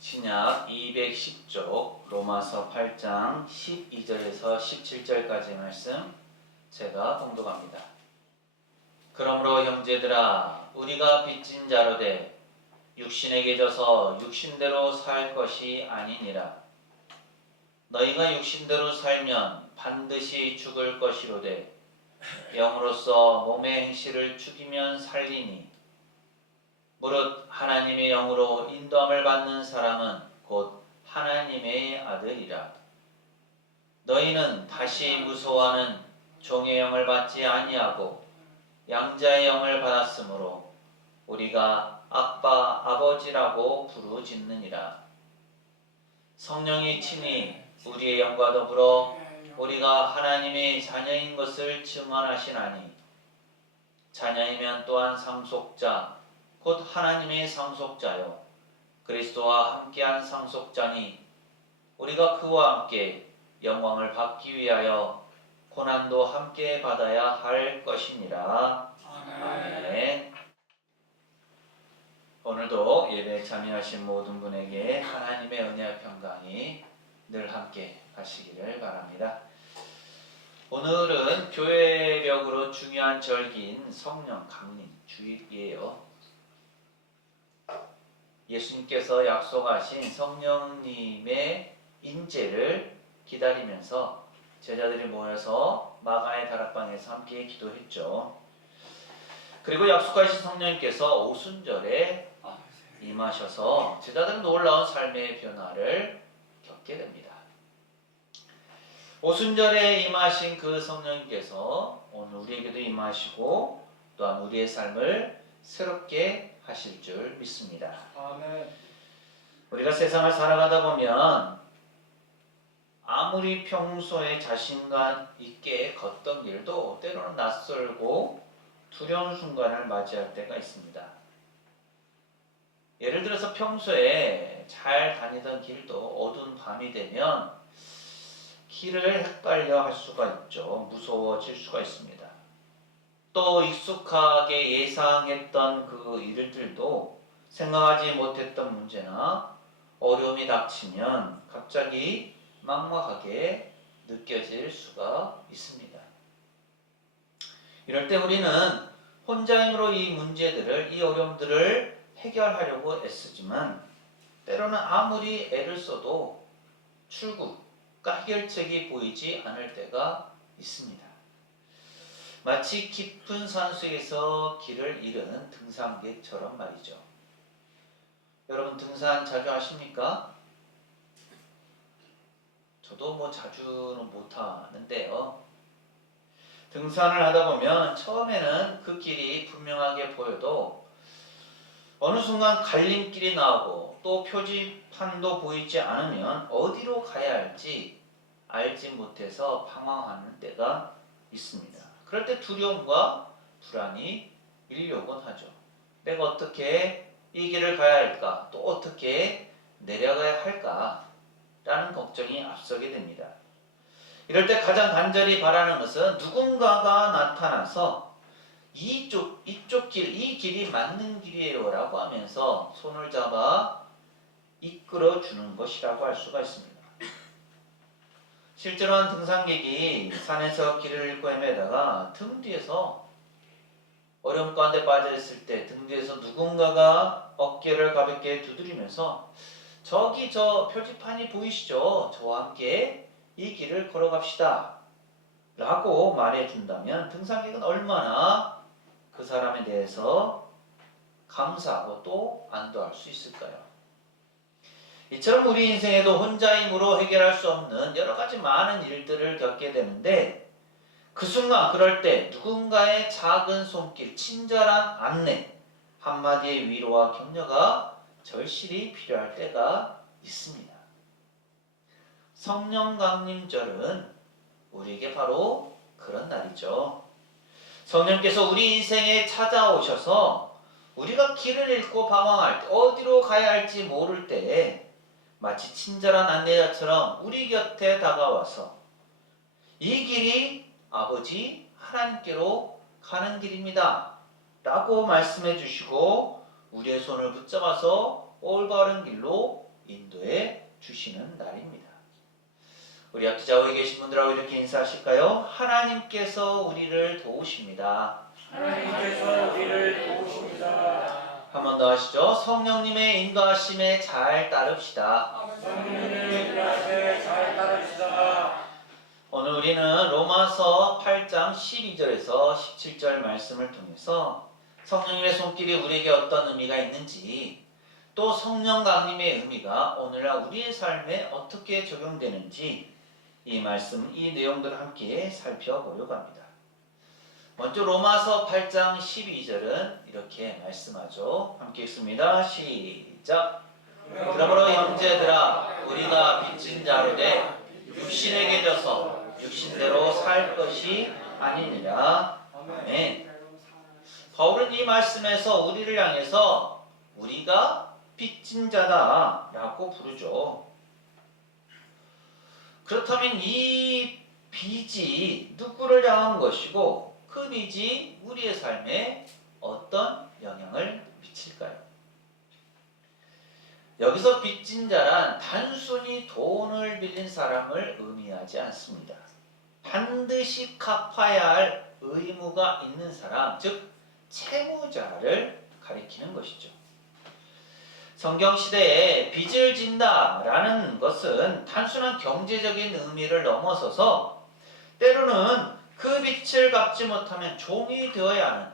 신약 210쪽 로마서 8장 12절에서 17절까지 말씀 제가 봉독합니다. 그러므로 형제들아 우리가 빚진 자로되 육신에게 져서 육신대로 살 것이 아니니라. 너희가 육신대로 살면 반드시 죽을 것이로되 영으로서 몸의 행실을 죽이면 살리니 무릇 하나님의 영으로 인도함을 받는 사람은 곧 하나님의 아들이라. 너희는 다시 무서워하는 종의 영을 받지 아니하고 양자의 영을 받았으므로 우리가 아빠 아버지라고 부르짖느니라. 성령이 친히 우리의 영과 더불어 우리가 하나님의 자녀인 것을 증언하시나니 자녀이면 또한 상속자 곧 하나님의 상속자요 그리스도와 함께한 상속자니 우리가 그와 함께 영광을 받기 위하여 고난도 함께 받아야 할 것이니라. 아멘. 오늘도 예배에 참여하신 모든 분에게 하나님의 은혜와 평강이 늘 함께 하시기를 바랍니다. 오늘은 교회력으로 중요한 절기인 성령 강림 주일이에요. 예수님께서 약속하신 성령님의 인재를 기다리면서 제자들이 모여서 마가의 다락방에서 함께 기도했죠. 그리고 약속하신 성령님께서 오순절에 임하셔서 제자들은 놀라운 삶의 변화를 겪게 됩니다. 오순절에 임하신 그 성령님께서 오늘 우리에게도 임하시고 또한 우리의 삶을 새롭게 하실 줄 믿습니다. 아멘. 우리가 세상을 살아가다 보면 아무리 평소에 자신감 있게 걷던 길도 때로는 낯설고 두려운 순간을 맞이할 때가 있습니다. 예를 들어서 평소에 잘 다니던 길도 어두운 밤이 되면 길을 헷갈려 할 수가 있죠. 무서워질 수가 있습니다. 또 익숙하게 예상했던 그 일들도 생각하지 못했던 문제나 어려움이 닥치면 갑자기 막막하게 느껴질 수가 있습니다. 이럴 때 우리는 혼자 힘으로 이 문제들을, 이 어려움들을 해결하려고 애쓰지만 때로는 아무리 애를 써도 출구가 해결책이 보이지 않을 때가 있습니다. 마치 깊은 산속에서 길을 잃은 등산객처럼 말이죠. 여러분 등산 자주 하십니까? 저도 자주는 못하는데요. 등산을 하다 보면 처음에는 그 길이 분명하게 보여도 어느 순간 갈림길이 나오고 또 표지판도 보이지 않으면 어디로 가야 할지 알지 못해서 방황하는 때가 있습니다. 그럴 때 두려움과 불안이 밀려오곤 하죠. 내가 어떻게 이 길을 가야 할까? 또 어떻게 내려가야 할까? 라는 걱정이 앞서게 됩니다. 이럴 때 가장 간절히 바라는 것은 누군가가 나타나서 이쪽 길, 이 길이 맞는 길이에요 라고 하면서 손을 잡아 이끌어 주는 것이라고 할 수가 있습니다. 실제로 한 등산객이 산에서 길을 잃고 헤매다가 등 뒤에서 어려움 가운데 빠져있을 때 등 뒤에서 누군가가 어깨를 가볍게 두드리면서 저기 저 표지판이 보이시죠? 저와 함께 이 길을 걸어갑시다 라고 말해준다면 등산객은 얼마나 그 사람에 대해서 감사하고 또 안도할 수 있을까요? 이처럼 우리 인생에도 혼자 힘으로 해결할 수 없는 여러 가지 많은 일들을 겪게 되는데 그 순간 그럴 때 누군가의 작은 손길, 친절한 안내, 한마디의 위로와 격려가 절실히 필요할 때가 있습니다. 성령 강림절은 우리에게 바로 그런 날이죠. 성령께서 우리 인생에 찾아오셔서 우리가 길을 잃고 방황할 때, 어디로 가야 할지 모를 때 마치 친절한 안내자처럼 우리 곁에 다가와서 이 길이 아버지 하나님께로 가는 길입니다 라고 말씀해 주시고 우리의 손을 붙잡아서 올바른 길로 인도해 주시는 날입니다. 우리 앞 자우에 계신 분들하고 이렇게 인사하실까요? 하나님께서 우리를 도우십니다. 하나님께서 우리를 도우십니다. 한 번 더 하시죠. 성령님의 인도하심에 잘 따릅시다. 성령님의 인도하심에 잘 따릅시다. 오늘 우리는 로마서 8장 12절에서 17절 말씀을 통해서 성령님의 손길이 우리에게 어떤 의미가 있는지, 또 성령 강림의 의미가 오늘날 우리의 삶에 어떻게 적용되는지 이 말씀, 이 내용들을 함께 살펴보려고 합니다. 먼저 로마서 8장 12절은 이렇게 말씀하죠. 함께 읽습니다. 시작. 그러므로 형제들아, 우리가 빚진 자로 돼 육신에게 져서 육신대로 살 것이 아니니라. 아멘. 바울은 이 말씀에서 우리를 향해서 우리가 빚진 자다 라고 부르죠. 그렇다면 이 빚이 누구를 향한 것이고 그 빚이 우리의 삶에 어떤 영향을 미칠까요? 여기서 빚진 자란 단순히 돈을 빌린 사람을 의미하지 않습니다. 반드시 갚아야 할 의무가 있는 사람, 즉 채무자를 가리키는 것이죠. 성경시대에 빚을 진다라는 것은 단순한 경제적인 의미를 넘어서서 때로는 그 빚을 갚지 못하면 종이 되어야 하는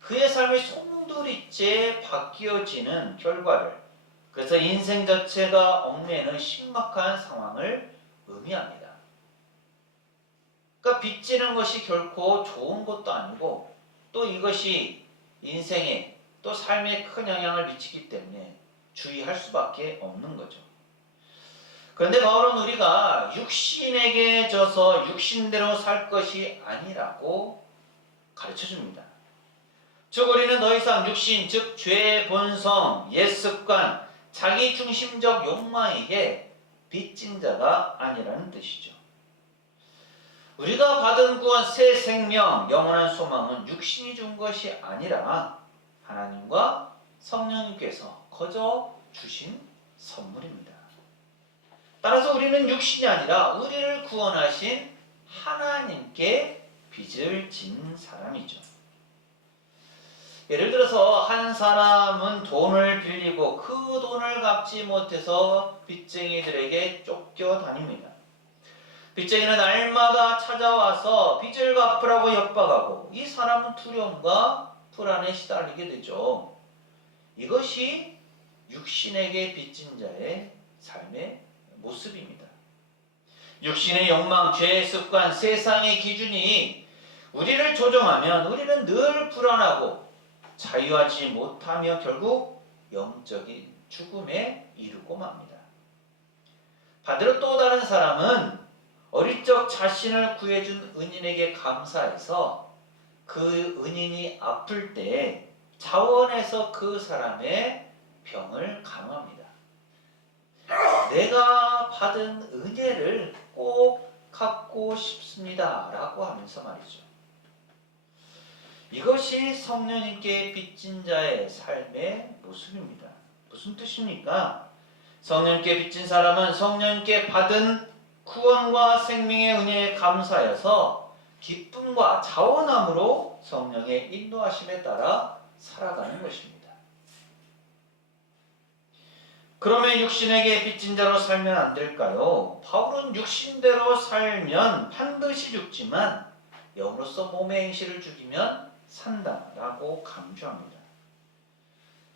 그의 삶이 송두리째 바뀌어지는 결과를, 그래서 인생 자체가 얽매이는 신박한 상황을 의미합니다. 그러니까 빚지는 것이 결코 좋은 것도 아니고 또 이것이 인생에 또 삶에 큰 영향을 미치기 때문에 주의할 수밖에 없는 거죠. 그런데 바울은 우리가 육신에게 져서 육신대로 살 것이 아니라고 가르쳐줍니다. 즉 우리는 더 이상 육신, 즉 죄의 본성, 옛습관, 자기중심적 욕망에게 빚진 자가 아니라는 뜻이죠. 우리가 받은 구원, 새 생명, 영원한 소망은 육신이 준 것이 아니라 하나님과 성령님께서 거저 주신 선물입니다. 따라서 우리는 육신이 아니라 우리를 구원하신 하나님께 빚을 진 사람이죠. 예를 들어서 한 사람은 돈을 빌리고 그 돈을 갚지 못해서 빚쟁이들에게 쫓겨다닙니다. 빚쟁이는 날마다 찾아와서 빚을 갚으라고 협박하고 이 사람은 두려움과 불안에 시달리게 되죠. 이것이 육신에게 빚진 자의 삶의 모습입니다. 육신의 욕망, 죄의 습관, 세상의 기준이 우리를 조종하면 우리는 늘 불안하고 자유하지 못하며 결국 영적인 죽음에 이르고 맙니다. 반대로 또 다른 사람은 어릴 적 자신을 구해준 은인에게 감사해서 그 은인이 아플 때 자원해서 그 사람의 병을 강화합니다. 내가 받은 은혜를 꼭 갚고 싶습니다 라고 하면서 말이죠. 이것이 성령님께 빚진 자의 삶의 모습입니다. 무슨 뜻입니까? 성령님께 빚진 사람은 성령님께 받은 구원과 생명의 은혜에 감사해서 기쁨과 자원함으로 성령의 인도하심에 따라 살아가는 것입니다. 그러면 육신에게 빚진 자로 살면 안 될까요? 바울은 육신대로 살면 반드시 죽지만 영으로서 몸의 행실을 죽이면 산다라고 강조합니다.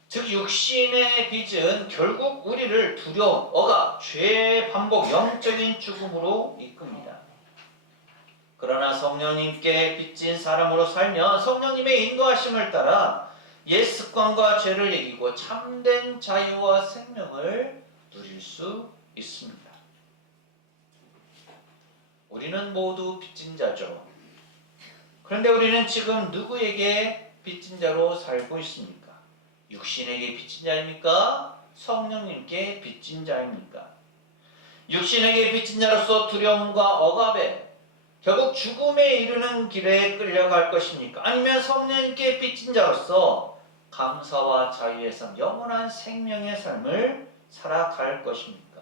즉 육신의 빚은 결국 우리를 두려움, 억압, 죄의 반복, 영적인 죽음으로 이끕니다. 그러나 성령님께 빚진 사람으로 살면 성령님의 인도하심을 따라 옛 습관과 죄를 이기고 참된 자유와 생명을 누릴 수 있습니다. 우리는 모두 빚진 자죠. 그런데 우리는 지금 누구에게 빚진 자로 살고 있습니까? 육신에게 빚진 자입니까? 성령님께 빚진 자입니까? 육신에게 빚진 자로서 두려움과 억압에 결국 죽음에 이르는 길에 끌려갈 것입니까? 아니면 성령님께 빚진 자로서 감사와 자유의 삶, 영원한 생명의 삶을 살아갈 것입니까?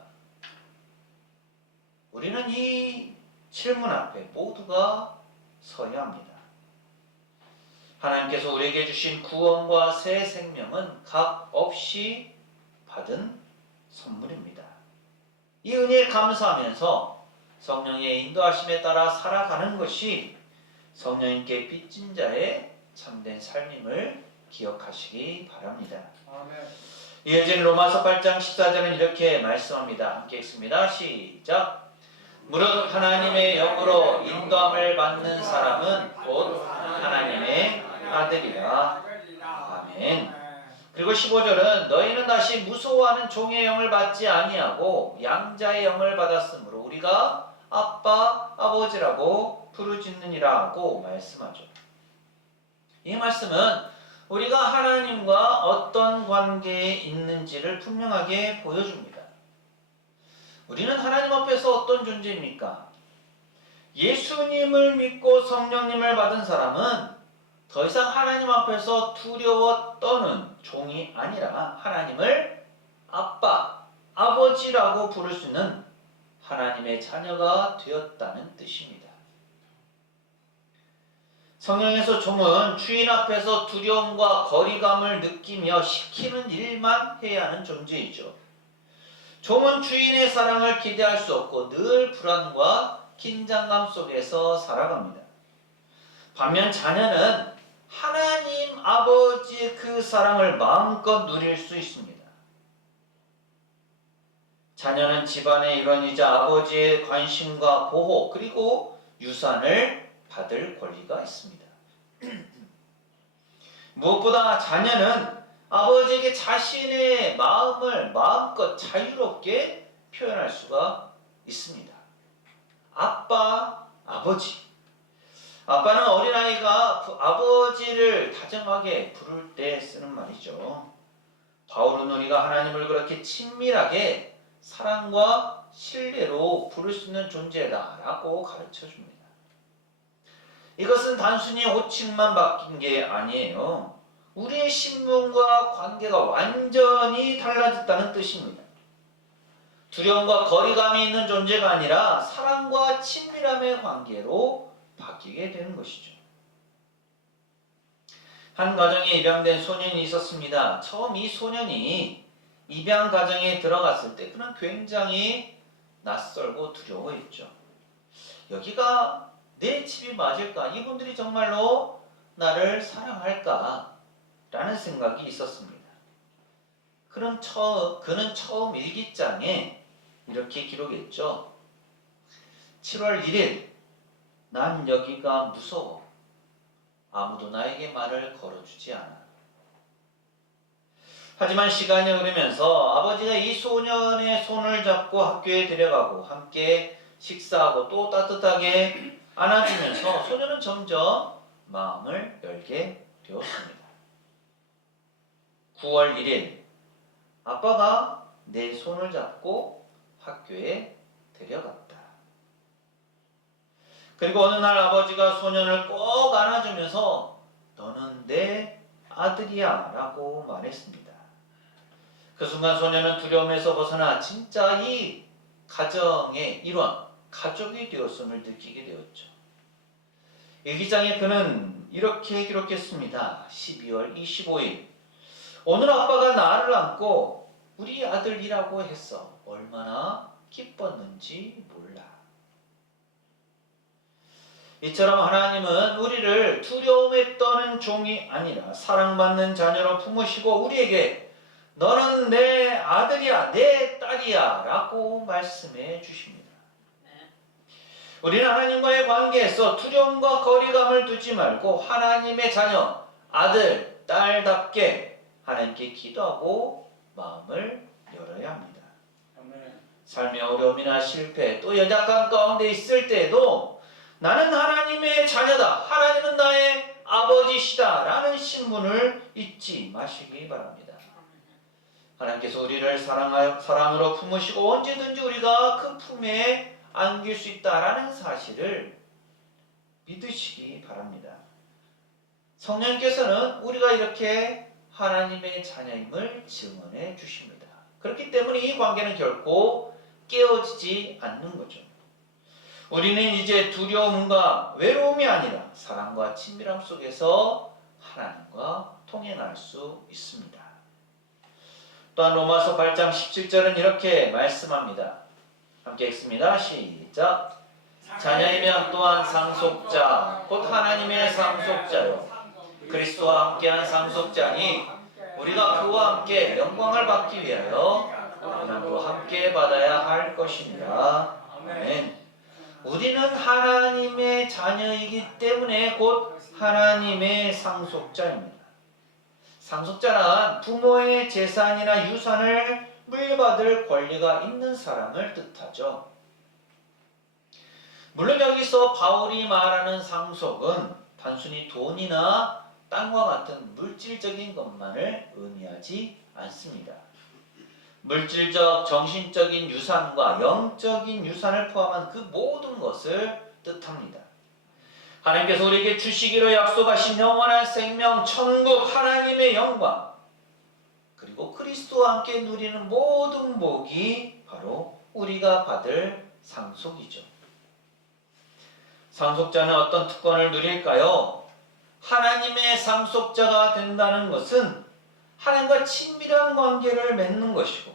우리는 이 질문 앞에 모두가 서야 합니다. 하나님께서 우리에게 주신 구원과 새 생명은 값 없이 받은 선물입니다. 이 은혜에 감사하면서 성령의 인도하심에 따라 살아가는 것이 성령님께 빚진 자의 참된 삶임을 기억하시기 바랍니다. 아멘. 이어진 로마서 8장 14절은 이렇게 말씀합니다. 함께 읽습니다. 시작. 무릇 하나님의 영으로 인도함을 받는 사람은 곧 하나님의 아들이라. 아멘. 그리고 15절은 너희는 다시 무서워하는 종의 영을 받지 아니하고 양자의 영을 받았으므로 우리가 아빠, 아버지라고 부르짖느니라 하고 말씀하죠. 이 말씀은 우리가 하나님과 어떤 관계에 있는지를 분명하게 보여줍니다. 우리는 하나님 앞에서 어떤 존재입니까? 예수님을 믿고 성령님을 받은 사람은 더 이상 하나님 앞에서 두려워 떠는 종이 아니라 하나님을 아빠, 아버지라고 부를 수 있는 하나님의 자녀가 되었다는 뜻입니다. 성경에서 종은 주인 앞에서 두려움과 거리감을 느끼며 시키는 일만 해야 하는 존재이죠. 종은 주인의 사랑을 기대할 수 없고 늘 불안과 긴장감 속에서 살아갑니다. 반면 자녀는 하나님 아버지의 그 사랑을 마음껏 누릴 수 있습니다. 자녀는 집안의 일원이자 아버지의 관심과 보호 그리고 유산을 받을 권리가 있습니다. 무엇보다 자녀는 아버지에게 자신의 마음을 마음껏 자유롭게 표현할 수가 있습니다. 아빠, 아버지. 아빠는 어린아이가 아버지를 다정하게 부를 때 쓰는 말이죠. 바울은 우리가 하나님을 그렇게 친밀하게 사랑과 신뢰로 부를 수 있는 존재다라고 가르쳐 줍니다. 이것은 단순히 호칭만 바뀐 게 아니에요. 우리의 신분과 관계가 완전히 달라졌다는 뜻입니다. 두려움과 거리감이 있는 존재가 아니라 사랑과 친밀함의 관계로 바뀌게 되는 것이죠. 한 가정에 입양된 소년이 있었습니다. 처음 이 소년이 입양 가정에 들어갔을 때 그는 굉장히 낯설고 두려워했죠. 여기가 내 집이 맞을까? 이분들이 정말로 나를 사랑할까? 라는 생각이 있었습니다. 그는 처음 일기장에 이렇게 기록했죠. 7월 1일 난 여기가 무서워. 아무도 나에게 말을 걸어주지 않아. 하지만 시간이 흐르면서 아버지가 이 소년의 손을 잡고 학교에 데려가고 함께 식사하고 또 따뜻하게 안아주면서 소년은 점점 마음을 열게 되었습니다. 9월 1일 아빠가 내 손을 잡고 학교에 데려갔다. 그리고 어느 날 아버지가 소년을 꼭 안아주면서 너는 내 아들이야 라고 말했습니다. 그 순간 소년은 두려움에서 벗어나 진짜 이 가정의 일원, 가족이 되었음을 느끼게 되었죠. 일기장에 그는 이렇게 기록했습니다. 12월 25일 오늘 아빠가 나를 안고 우리 아들이라고 했어. 얼마나 기뻤는지 몰라. 이처럼 하나님은 우리를 두려움에 떠는 종이 아니라 사랑받는 자녀로 품으시고 우리에게 너는 내 아들이야, 내 딸이야 라고 말씀해 주십니다. 우리는 하나님과의 관계에서 두려움과 거리감을 두지 말고 하나님의 자녀, 아들, 딸답게 하나님께 기도하고 마음을 열어야 합니다. 삶의 어려움이나 실패 또 연약함 가운데 있을 때에도 나는 하나님의 자녀다. 하나님은 나의 아버지시다. 라는 신분을 잊지 마시기 바랍니다. 하나님께서 우리를 사랑으로 품으시고 언제든지 우리가 그 품에 안길 수 있다라는 사실을 믿으시기 바랍니다. 성령께서는 우리가 이렇게 하나님의 자녀임을 증언해 주십니다. 그렇기 때문에 이 관계는 결코 깨어지지 않는 거죠. 우리는 이제 두려움과 외로움이 아니라 사랑과 친밀함 속에서 하나님과 통행할 수 있습니다. 또한 로마서 8장 17절은 이렇게 말씀합니다. 함께 읽습니다. 시작. 자녀이면 또한 상속자 곧 하나님의 상속자요 그리스도와 함께한 상속자니 우리가 그와 함께 영광을 받기 위하여 고난도 함께 받아야 할 것입니다. 아멘. 우리는 하나님의 자녀이기 때문에 곧 하나님의 상속자입니다. 상속자란 부모의 재산이나 유산을 물려받을 권리가 있는 사람을 뜻하죠. 물론 여기서 바울이 말하는 상속은 단순히 돈이나 땅과 같은 물질적인 것만을 의미하지 않습니다. 물질적, 정신적인 유산과 영적인 유산을 포함한 그 모든 것을 뜻합니다. 하나님께서 우리에게 주시기로 약속하신 영원한 생명, 천국, 하나님의 영광, 그리고 그리스도와 함께 누리는 모든 복이 바로 우리가 받을 상속이죠. 상속자는 어떤 특권을 누릴까요? 하나님의 상속자가 된다는 것은 하나님과 친밀한 관계를 맺는 것이고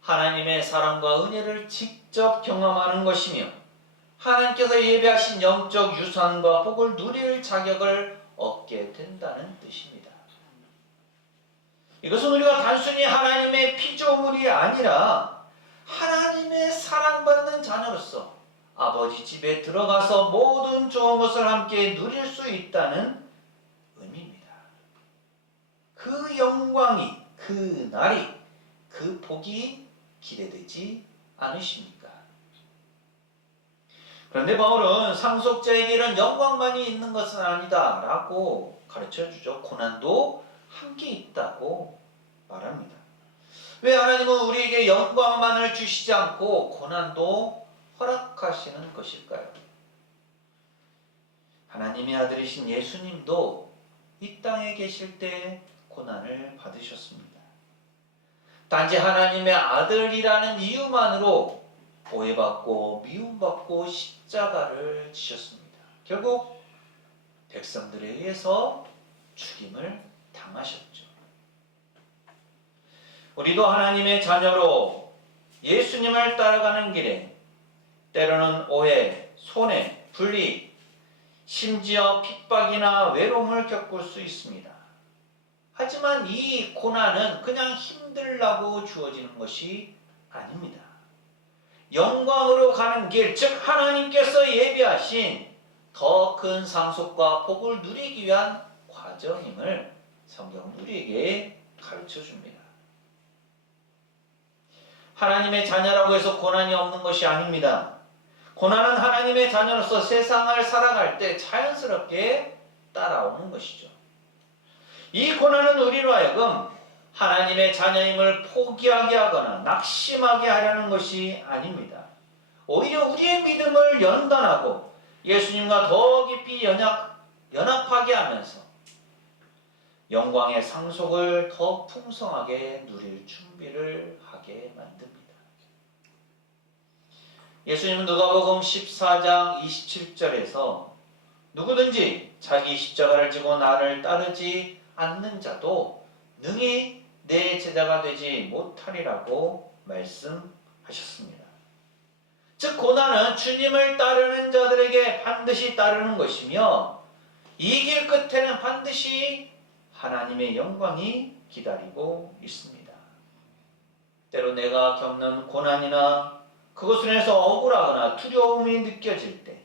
하나님의 사랑과 은혜를 직접 경험하는 것이며 하나님께서 예배하신 영적 유산과 복을 누릴 자격을 얻게 된다는 뜻입니다. 이것은 우리가 단순히 하나님의 피조물이 아니라 하나님의 사랑받는 자녀로서 아버지 집에 들어가서 모든 좋은 것을 함께 누릴 수 있다는 의미입니다. 그 영광이, 그 날이, 그 복이 기대되지 않으십니까? 그런데 바울은 상속자에게 이런 영광만이 있는 것은 아니다 라고 가르쳐주죠. 고난도 함께 있다고 말합니다. 왜 하나님은 우리에게 영광만을 주시지 않고 고난도 허락하시는 것일까요? 하나님의 아들이신 예수님도 이 땅에 계실 때 고난을 받으셨습니다. 단지 하나님의 아들이라는 이유만으로 오해받고 미움받고 십자가를 지셨습니다. 결국 백성들에 의해서 죽임을 당하셨죠. 우리도 하나님의 자녀로 예수님을 따라가는 길에 때로는 오해, 손해, 분리, 심지어 핍박이나 외로움을 겪을 수 있습니다. 하지만 이 고난은 그냥 힘들라고 주어지는 것이 아닙니다. 영광으로 가는 길, 즉 하나님께서 예비하신 더 큰 상속과 복을 누리기 위한 과정임을 성경은 우리에게 가르쳐 줍니다. 하나님의 자녀라고 해서 고난이 없는 것이 아닙니다. 고난은 하나님의 자녀로서 세상을 살아갈 때 자연스럽게 따라오는 것이죠. 이 고난은 우리로 하여금 하나님의 자녀임을 포기하게 하거나 낙심하게 하려는 것이 아닙니다. 오히려 우리의 믿음을 연단하고 예수님과 더 깊이 연합하게 하면서 영광의 상속을 더 풍성하게 누릴 준비를 하게 만듭니다. 예수님은 누가복음 14장 27절에서 누구든지 자기 십자가를 지고 나를 따르지 않는 자도 능히 내 제자가 되지 못하리라고 말씀하셨습니다. 즉 고난은 주님을 따르는 자들에게 반드시 따르는 것이며 이 길 끝에는 반드시 하나님의 영광이 기다리고 있습니다. 때로 내가 겪는 고난이나 그것을 인해서 억울하거나 두려움이 느껴질 때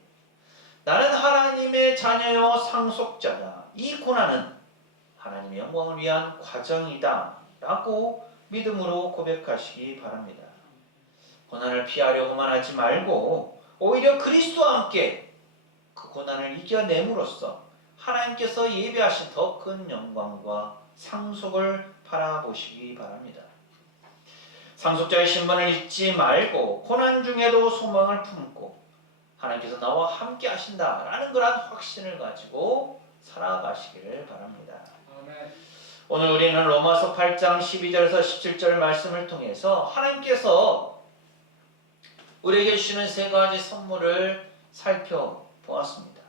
나는 하나님의 자녀요 상속자다. 이 고난은 하나님의 영광을 위한 과정이다 라고 믿음으로 고백하시기 바랍니다. 고난을 피하려고만 하지 말고 오히려 그리스도와 함께 그 고난을 이겨냄으로써 하나님께서 예비하신 더 큰 영광과 상속을 바라보시기 바랍니다. 상속자의 신분을 잊지 말고 고난 중에도 소망을 품고 하나님께서 나와 함께 하신다라는 그런 확신을 가지고 살아가시기를 바랍니다. 아멘. 오늘 우리는 로마서 8장 12절에서 17절 말씀을 통해서 하나님께서 우리에게 주시는 세 가지 선물을 살펴보았습니다.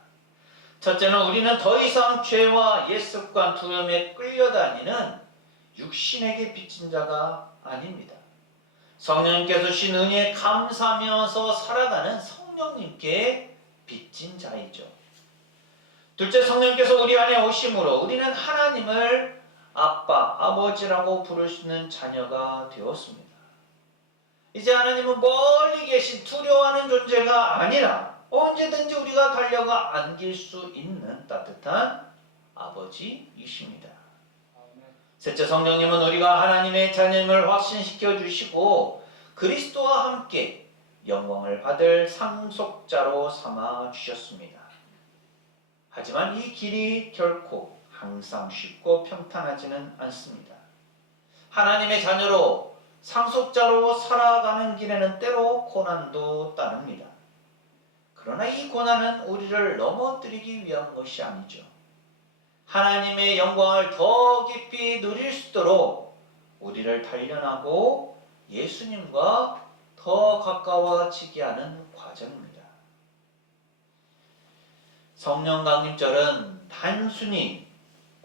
첫째는 우리는 더 이상 죄와 옛습관 두려움에 끌려다니는 육신에게 빚진 자가 아닙니다. 성령님께서 주신 은혜에 감사하면서 살아가는 성령님께 빚진 자이죠. 둘째, 성령님께서 우리 안에 오심으로 우리는 하나님을 아빠, 아버지라고 부를 수 있는 자녀가 되었습니다. 이제 하나님은 멀리 계신 두려워하는 존재가 아니라 언제든지 우리가 달려가 안길 수 있는 따뜻한 아버지이십니다. 셋째, 성령님은 우리가 하나님의 자녀임을 확신시켜 주시고 그리스도와 함께 영광을 받을 상속자로 삼아 주셨습니다. 하지만 이 길이 결코 항상 쉽고 평탄하지는 않습니다. 하나님의 자녀로 상속자로 살아가는 길에는 때로 고난도 따릅니다. 그러나 이 고난은 우리를 넘어뜨리기 위한 것이 아니죠. 하나님의 영광을 더 깊이 누릴 수 있도록 우리를 단련하고 예수님과 더 가까워지게 하는 과정입니다. 성령 강림절은 단순히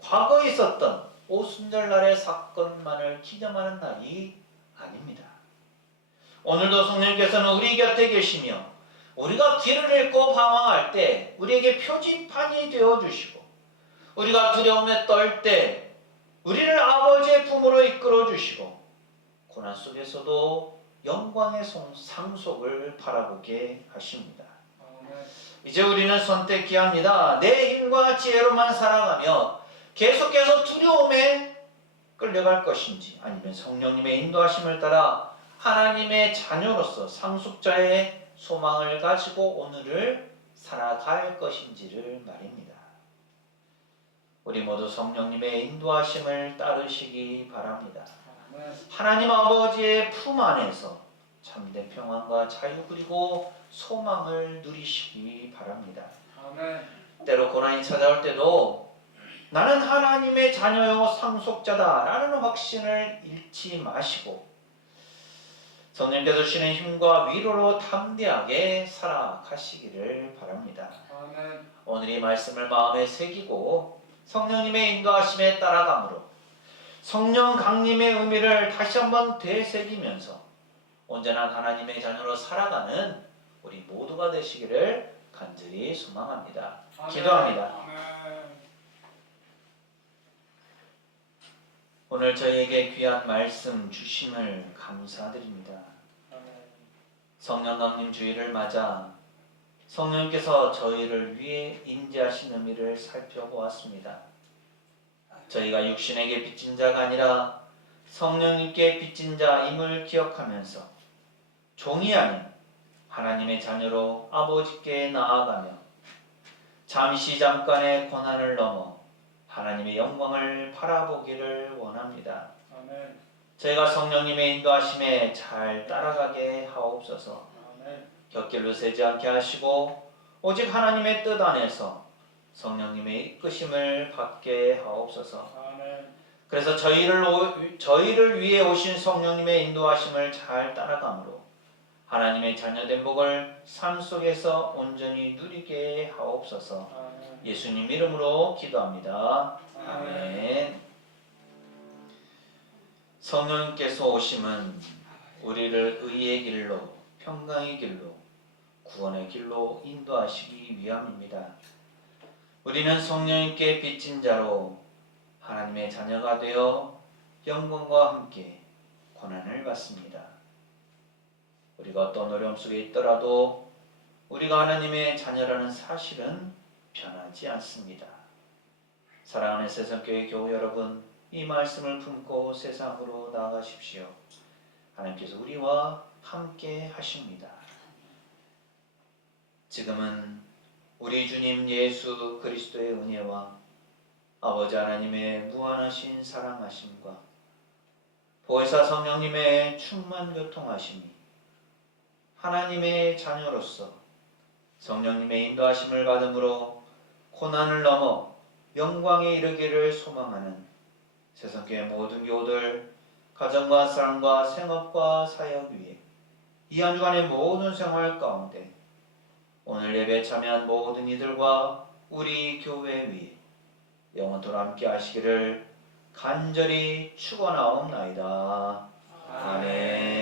과거에 있었던 오순절날의 사건만을 기념하는 날이 아닙니다. 오늘도 성령께서는 우리 곁에 계시며 우리가 길을 잃고 방황할 때 우리에게 표지판이 되어주시고 우리가 두려움에 떨 때 우리를 아버지의 품으로 이끌어주시고 고난 속에서도 영광의 상속을 바라보게 하십니다. 이제 우리는 선택해야 합니다. 내 힘과 지혜로만 살아가며 계속해서 두려움에 끌려갈 것인지 아니면 성령님의 인도하심을 따라 하나님의 자녀로서 상속자의 소망을 가지고 오늘을 살아갈 것인지를 말입니다. 우리 모두 성령님의 인도하심을 따르시기 바랍니다. 하나님 아버지의 품 안에서 참된 평안과 자유 그리고 소망을 누리시기 바랍니다. 때로 고난이 찾아올 때도 나는 하나님의 자녀요 상속자다 라는 확신을 잃지 마시고 성령께서 주시는 힘과 위로로 담대하게 살아가시기를 바랍니다. 오늘 이 말씀을 마음에 새기고 성령님의 인도하심에 따라감으로 성령 강림의 의미를 다시 한번 되새기면서 온전한 하나님의 자녀로 살아가는 우리 모두가 되시기를 간절히 소망합니다. 기도합니다. 오늘 저희에게 귀한 말씀 주심을 감사드립니다. 성령 강림 주일을 맞아 성령께서 저희를 위해 인지하신 의미를 살펴보았습니다. 저희가 육신에게 빚진 자가 아니라 성령님께 빚진 자임을 기억하면서 종이 아닌 하나님의 자녀로 아버지께 나아가며 잠깐의 고난을 넘어 하나님의 영광을 바라보기를 원합니다. 저희가 성령님의 인도하심에 잘 따라가게 하옵소서. 곁길로 새지 않게 하시고 오직 하나님의 뜻 안에서 성령님의 이끄심을 받게 하옵소서. 그래서 저희를 위해 오신 성령님의 인도하심을 잘 따라감으로 하나님의 자녀된 복을 삶 속에서 온전히 누리게 하옵소서. 예수님 이름으로 기도합니다. 아멘. 성령님께서 오심은 우리를 의의 길로, 평강의 길로, 구원의 길로 인도하시기 위함입니다. 우리는 성령님께 빚진 자로 하나님의 자녀가 되어 영광과 함께 고난을 받습니다. 우리가 어떤 어려움 속에 있더라도 우리가 하나님의 자녀라는 사실은 변하지 않습니다. 사랑하는 세상교회 교우 여러분, 이 말씀을 품고 세상으로 나아가십시오. 하나님께서 우리와 함께 하십니다. 지금은 우리 주님 예수 그리스도의 은혜와 아버지 하나님의 무한하신 사랑하심과 보혜사 성령님의 충만 교통하심이 하나님의 자녀로서 성령님의 인도하심을 받음으로 고난을 넘어 영광에 이르기를 소망하는 세상교회 모든 교우들 가정과 삶과 생업과 사역 위에 이 한 주간의 모든 생활 가운데 오늘 예배에 참여한 모든 이들과 우리 교회 위에 영원토록 함께 하시기를 간절히 축원하옵나이다. 아멘.